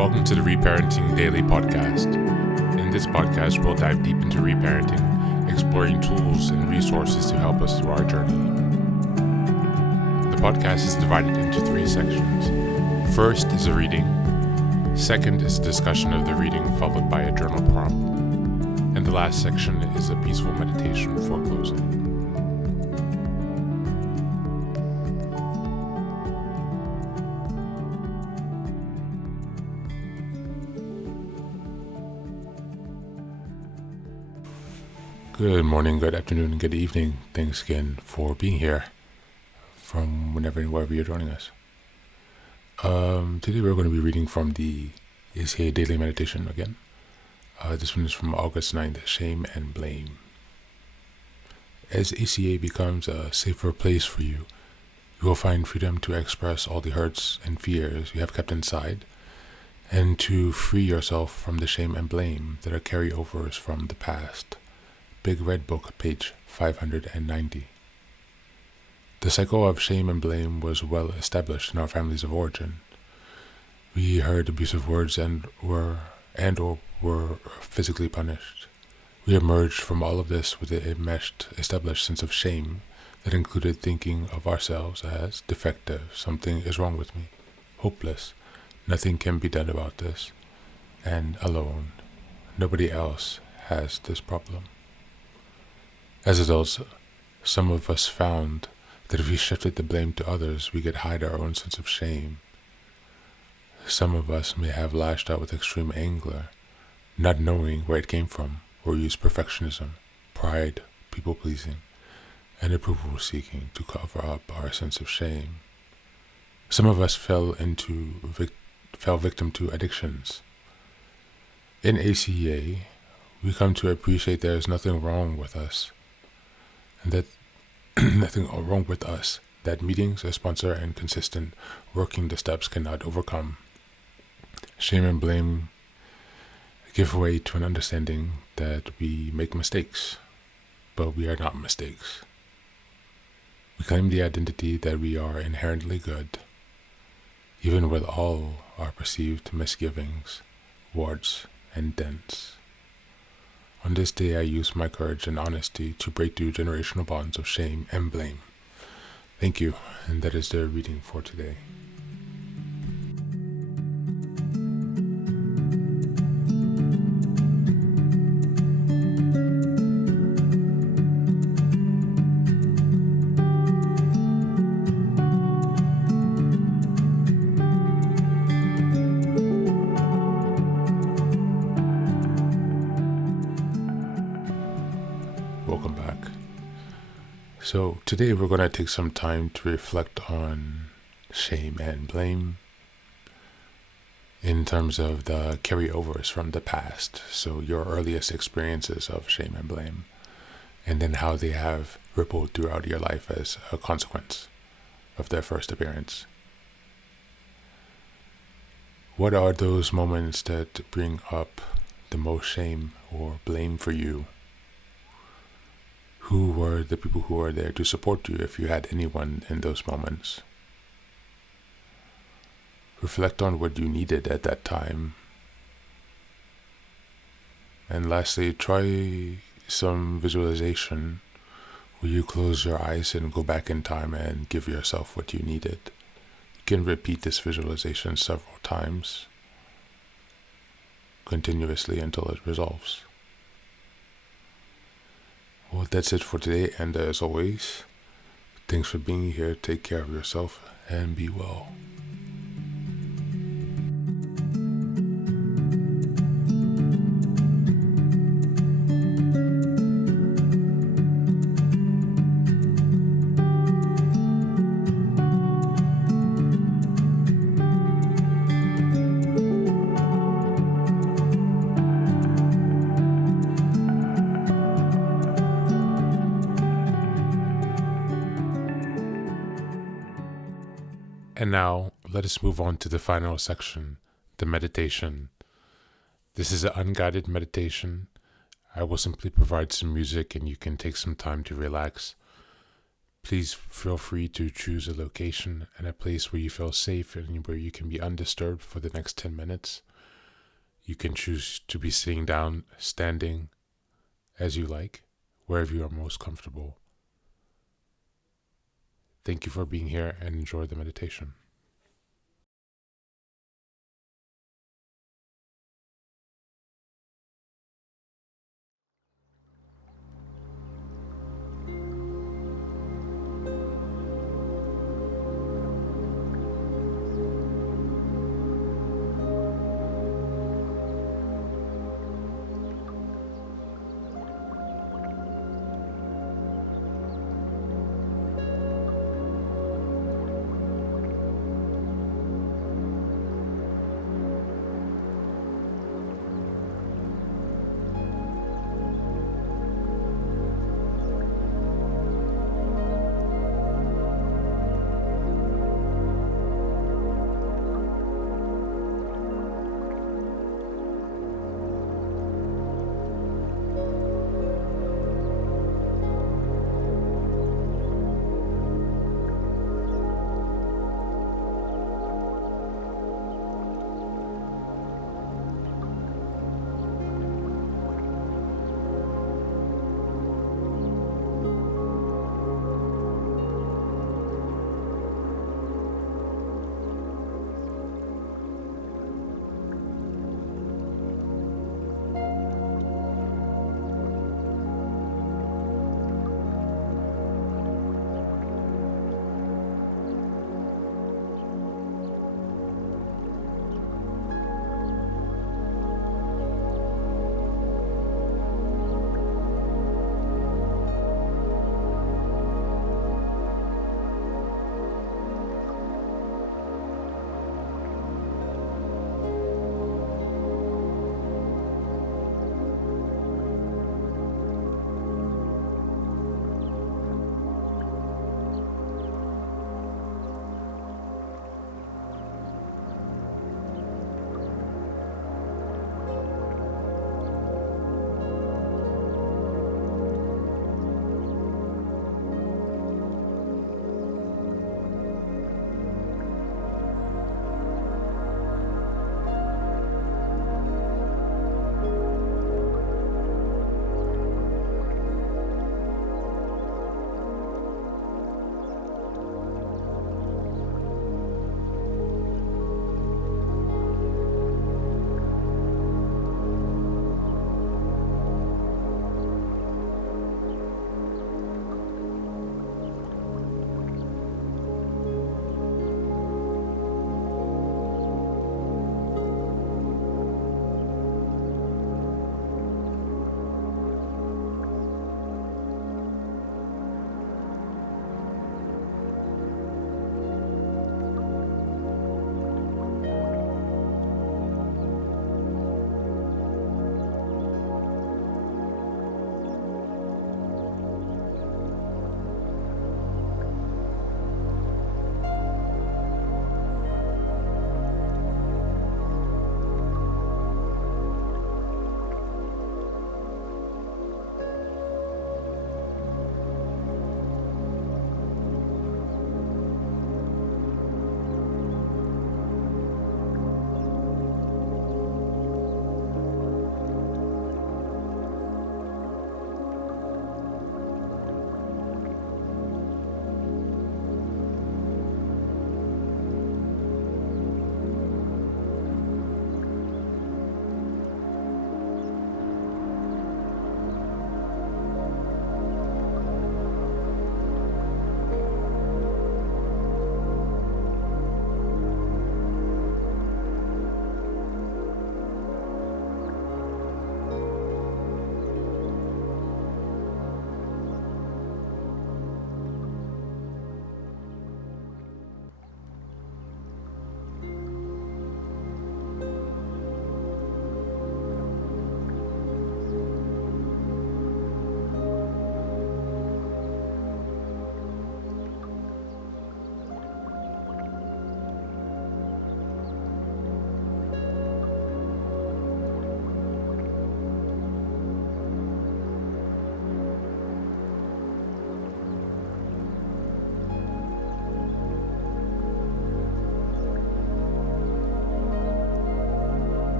Welcome to the Reparenting Daily podcast. In this podcast, we'll dive deep into reparenting, exploring tools and resources to help us through our journey. The podcast is divided into 3 sections. First is a reading. Second is a discussion of the reading, followed by a journal prompt. And the last section is a peaceful meditation for closing. Good morning, good afternoon, good evening. Thanks again for being here from whenever and wherever you're joining us. Today we're going to be reading from the ACA Daily Meditation again. This one is from August 9th, Shame and Blame. As ACA becomes a safer place for you, you will find freedom to express all the hurts and fears you have kept inside, and to free yourself from the shame and blame that are carryovers from the past. Big Red Book, page 590. The cycle of shame and blame was well established in our families of origin. We heard abusive words and or were physically punished. We emerged from all of this with a enmeshed, established sense of shame that included thinking of ourselves as defective, something is wrong with me, hopeless, nothing can be done about this, and alone, nobody else has this problem. As adults, some of us found that if we shifted the blame to others, we could hide our own sense of shame. Some of us may have lashed out with extreme anger, not knowing where it came from, or used perfectionism, pride, people-pleasing, and approval-seeking to cover up our sense of shame. Some of us fell victim to addictions. In ACA, we come to appreciate there is nothing wrong with us, and that nothing wrong with us that meetings, a sponsor, and consistent working the steps cannot overcome. Shame and blame give way to an understanding that we make mistakes, but we are not mistakes. We claim the identity that we are inherently good, even with all our perceived misgivings, warts, and dents. On this day, I use my courage and honesty to break through generational bonds of shame and blame. Thank you, and that is the reading for today. Welcome back. So today we're going to take some time to reflect on shame and blame in terms of the carryovers from the past. So your earliest experiences of shame and blame, and then how they have rippled throughout your life as a consequence of their first appearance. What are those moments that bring up the most shame or blame for you? Who were the people who were there to support you if you had anyone in those moments? Reflect on what you needed at that time. And lastly, try some visualization where you close your eyes and go back in time and give yourself what you needed. You can repeat this visualization several times, continuously until it resolves. Well, that's it for today, and as always, thanks for being here. Take care of yourself and be well. And now, let us move on to the final section, the meditation. This is an unguided meditation. I will simply provide some music and you can take some time to relax. Please feel free to choose a location and a place where you feel safe and where you can be undisturbed for the next 10 minutes. You can choose to be sitting down, standing, as you like, wherever you are most comfortable. Thank you for being here and enjoy the meditation.